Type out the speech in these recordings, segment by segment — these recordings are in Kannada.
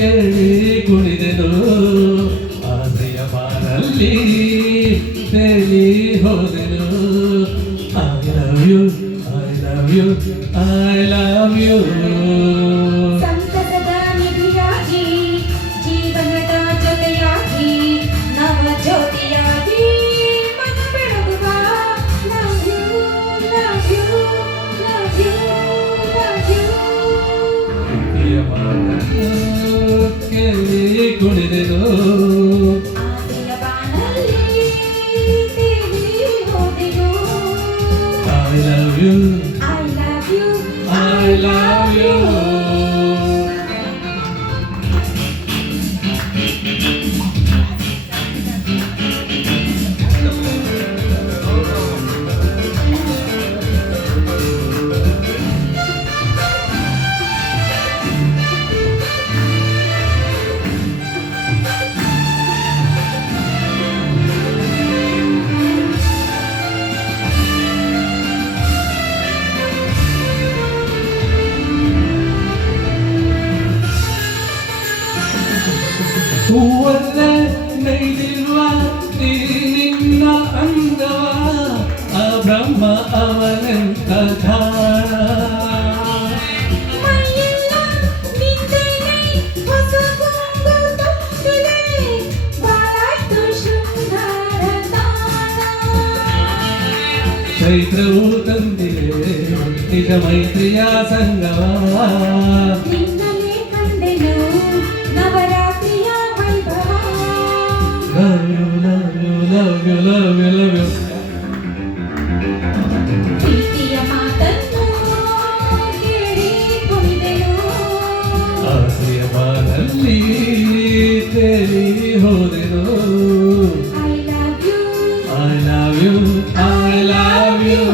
ಕೇಳಿ ಕುಣಿದೆನು ಆಸೆಯ ಬಾನಲ್ಲಿ ತೇಲಿ ಹೋದೆನು. I love you, I love you, I love you. ಸಂತಸದ ನಿಧಿಯಾಗಿ ಜೀವನದ ಜೊತೆಯಾಗಿ ನವ ಜ್ಯೋತಿಯಾಗಿ ಮನ ಬೆಳಗುವ love you, love you, love you, love you. ಪ್ರೀತಿಯ ಮಾತನ್ನು ಕೇಳಿ ಕುಣಿದೆನು ಆಸೆಯ ಬಾನಲ್ಲಿ ತೇಲಿ ಹೋದೆನು. I love you, I love you, I love you. ಹೂವಲ್ಲೇ ನೈದಿಲ್ವ ನಿನ್ನ ಅಂದವ ಆ ಬ್ರಹ್ಮ ಅವನೆಂತ ಧಾರ. ಮೈಯೆಲ್ಲ ನಿಂತೇನೆ ಹೊಸ ಕೊಂಬು ತುಂಬಿದೆ ಬಾಳಾಯ್ತು ಶೃಂಗಾರ ತಾಣ. ಚೈತ್ರವು ತಂದಿದೆ ನಿಜ ಮೈತ್ರಿಯ ಸಂಗವ. ನಿನ್ನಲೇ ಕಂಡೆನು ನವರಾತ್ರಿಯ ವೈಭವ. Love you, love you, love you, love you, love you. ಪ್ರೀತಿಯ ಮಾತನ್ನು ಕೇಳಿ ಕುಣಿದೆನು. ಆಸೆಯ ಬಾನಲ್ಲಿ ತೇಲಿ ಹೋದೆನು. I love you, I love you, I love you.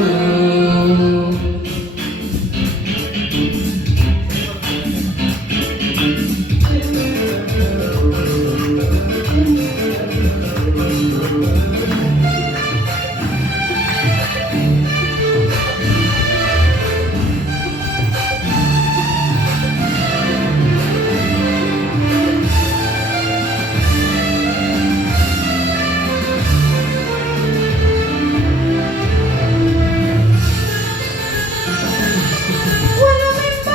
ಒಲವೆಂಬ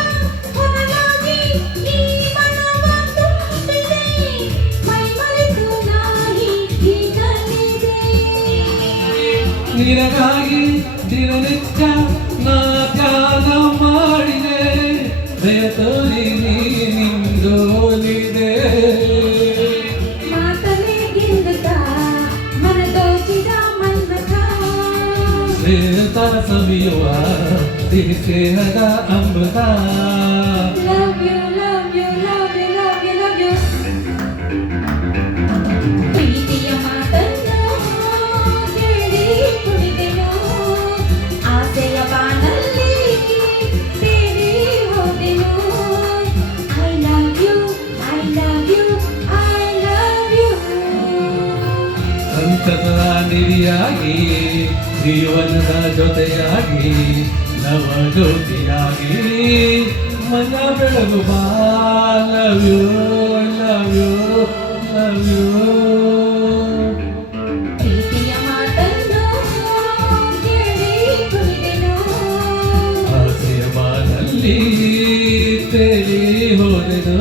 ಹೊನಲಾಗಿ ಈ ಮನವ ತುಂಬಿದೆ. ಮೈ ಮರೆತು ನಾಯಿ ಹೀಗಲಿದೆ. ನಿನಗಾಗಿ ದಿನನಿತ್ಯ ನಾ ಧ್ಯಾನ ಮಾಡಿದೆ ದಯತೋರಿ ನೀನಿಂದೋಲಿದೆ. ಮಾತಲೇ ಗೆಲ್ಲುತ್ತ ಮನ ದೋಚಿದ ಮನ್ಮಥ. ಶ್ರೇತರ ಸವಿಯುವ ಸಿಹಿ ಸ್ನೇಹದ ಅಮೃತ. Love you, love you, love you, love you, love you. ಪ್ರೀತಿಯ ಮಾತನ್ನು ಕೇಳಿ ಕುಣಿದೆನು. ಆಸೆಯ ಬಾನಲ್ಲಿ ತೇಲಿ ಹೋದೆನು. I love you, I love you, I love you. ಸಂತಸದ ನಿಧಿಯಾಗಿ ಜೀವನದ ಜೊತೆಯಾಗಿ ನವ ಜ್ಯೋತಿಯಾಗಿ ಮನ ಬೆಳಗುವ love you, love you, love you. ಪ್ರೀತಿಯ ಮಾತನ್ನು ಕೇಳಿ ಕುಣಿದೆನು. ಆಸೆಯ ಬಾನಲ್ಲಿ ತೇಲಿ ಹೋದೆನು.